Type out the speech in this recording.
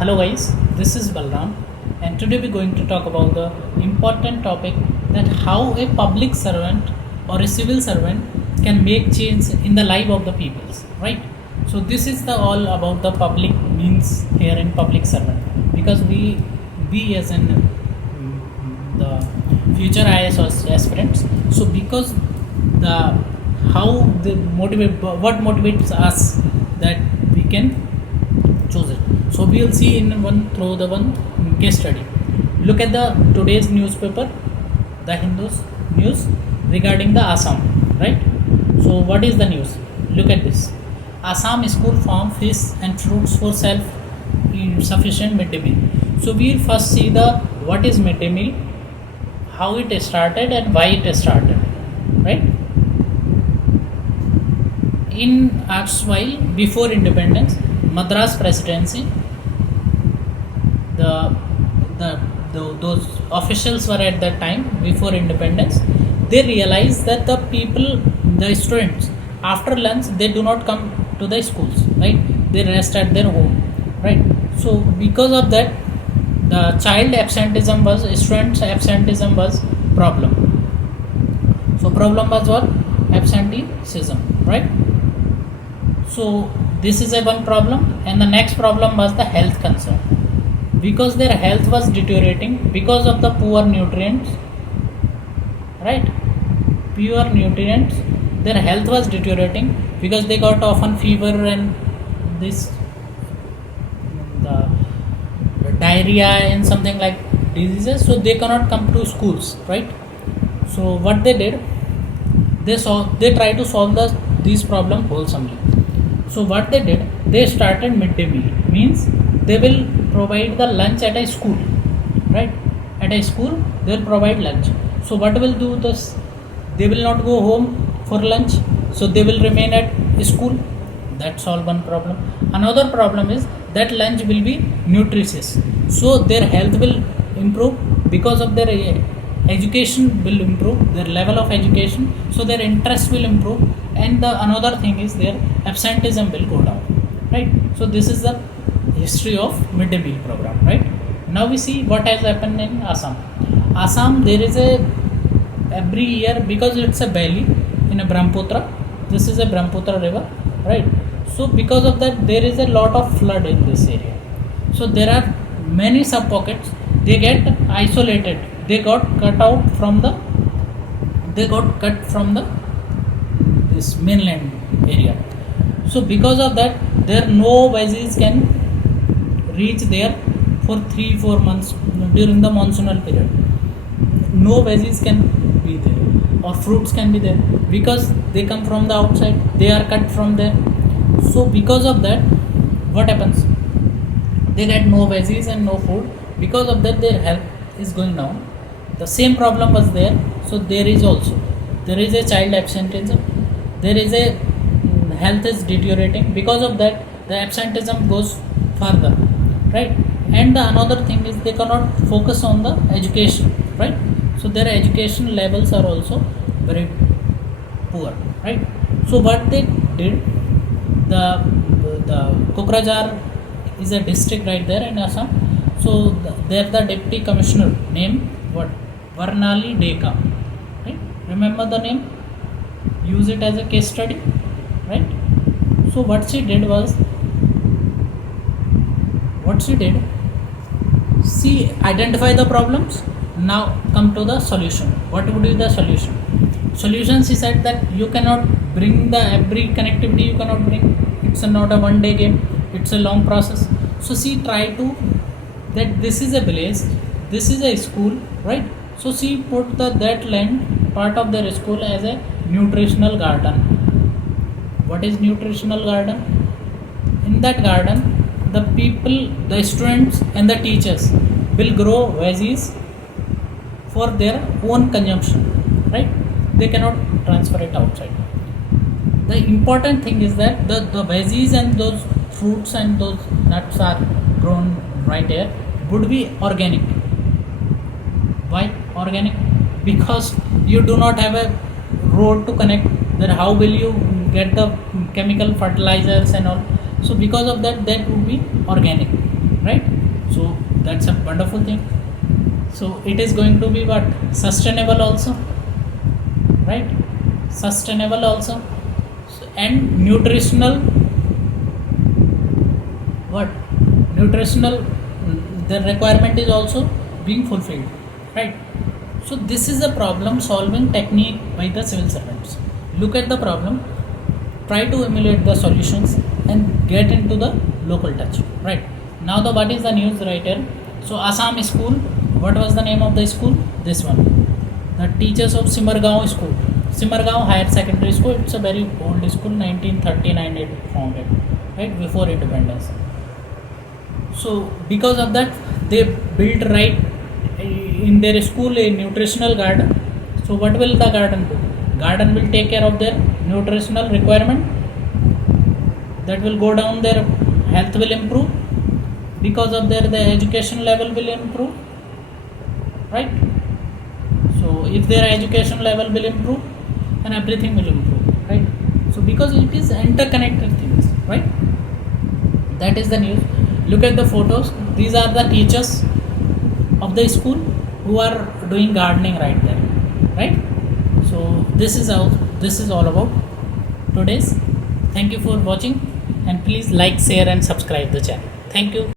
Hello guys, this is Balram and today we're going to talk about the important topic that how a public servant or a civil servant can make change in the life of the peoples, right? So this is the all about the public means here in public servant because we as in the future IAS aspirants. So because the how the motivate what motivates us that we can choose it. So we will see in one through the one case study. Look at the today's newspaper, the Hindus news regarding the Assam, right? So what is the news? Look at this. Assam school farm fish and fruits for self sufficient midday meal. So we'll first see the what is midday meal, how it started and why it started, right? In erstwhile before independence, Madras presidency, the, those officials were at that time before independence. They realized that the people, the students, after lunch they do not come to the schools, right? They rest at their home, right? So because of that, the child absenteeism was students absenteeism was problem. So problem was what? Absenteeism, right? So this is a one problem, and the next problem was the health concern because their health was deteriorating because of the poor nutrients, right? Pure nutrients, their health was deteriorating because they got often fever and this the diarrhea and something like diseases, so they cannot come to schools, right? So what they did, they try to solve these problem wholesomely. So what they did, they started midday meal, means they will provide the lunch at a school, right? At a school they will provide lunch. So what will do this? They will not go home for lunch, so they will remain at school. That's all one problem. Another problem is that lunch will be nutritious, so their health will improve because of their education will improve, their level of education, so their interest will improve, and the another thing is their absenteeism will go down, right? So this is the history of midday meal program, right? Now we see what has happened in Assam. There is a every year, because it's a valley in a Brahmaputra, this is a Brahmaputra river, right? So because of that there is a lot of flood in this area, so there are many sub pockets, they get isolated, they got cut out from the this mainland area. So because of that there no veggies can reach there for 3-4 months during the monsoonal period. No veggies can be there or fruits can be there because they come from the outside, they are cut from there. So because of that what happens, they get no veggies and no food. Because of that their health is going down. The same problem was there, so there is a child absenteeism, there is a health is deteriorating. Because of that the absenteeism goes further, right? And the another thing is they cannot focus on the education, right? So their education levels are also very poor, right? So what they did, the Kokrajhar is a district right there in Assam. So there the deputy commissioner name what, Varnali Deka, right? Remember the name, use it as a case study, right? So what she did, she identify the problems. Now come to the solution. What would be the solution? She said that you cannot bring the every connectivity, you cannot bring, it's not a one day game, it's a long process. So she tried to that this is a village, this is a school, right? So she put that land part of their school as a nutritional garden. What is nutritional garden? In that garden the people, the students and the teachers will grow veggies for their own consumption, right? They cannot transfer it outside. The important thing is that the veggies and those fruits and those nuts are grown right here would be organic. Why organic? Because you do not have a road to connect, then how will you get the chemical fertilizers and all? So because of that would be organic. right? So that's a wonderful thing. So it is going to be what, sustainable also, right? Sustainable also. And nutritional, what, nutritional, the requirement is also being fulfilled, right? So this is a problem solving technique by the civil servants. Look at the problem, try to emulate the solutions, and get into the local touch, right? Now the what is the news right here? So Assam school, what was the name of the school? This one, the teachers of Simargaon school, Simargaon higher secondary school. It's a very old school, 1939 it founded, right, before independence. So because of that, they built right in their school a nutritional garden. So what will the garden do? Garden will take care of their nutritional requirement, that will go down, their health will improve, because of the education level will improve, right? So if their education level will improve, and everything will improve, right? So because it is interconnected things, right? That is the news. Look at the photos, these are the teachers of the school who are doing gardening right there, right? So this is how, this is all about today's. Thank you for watching, and please like, share and subscribe the channel. Thank you.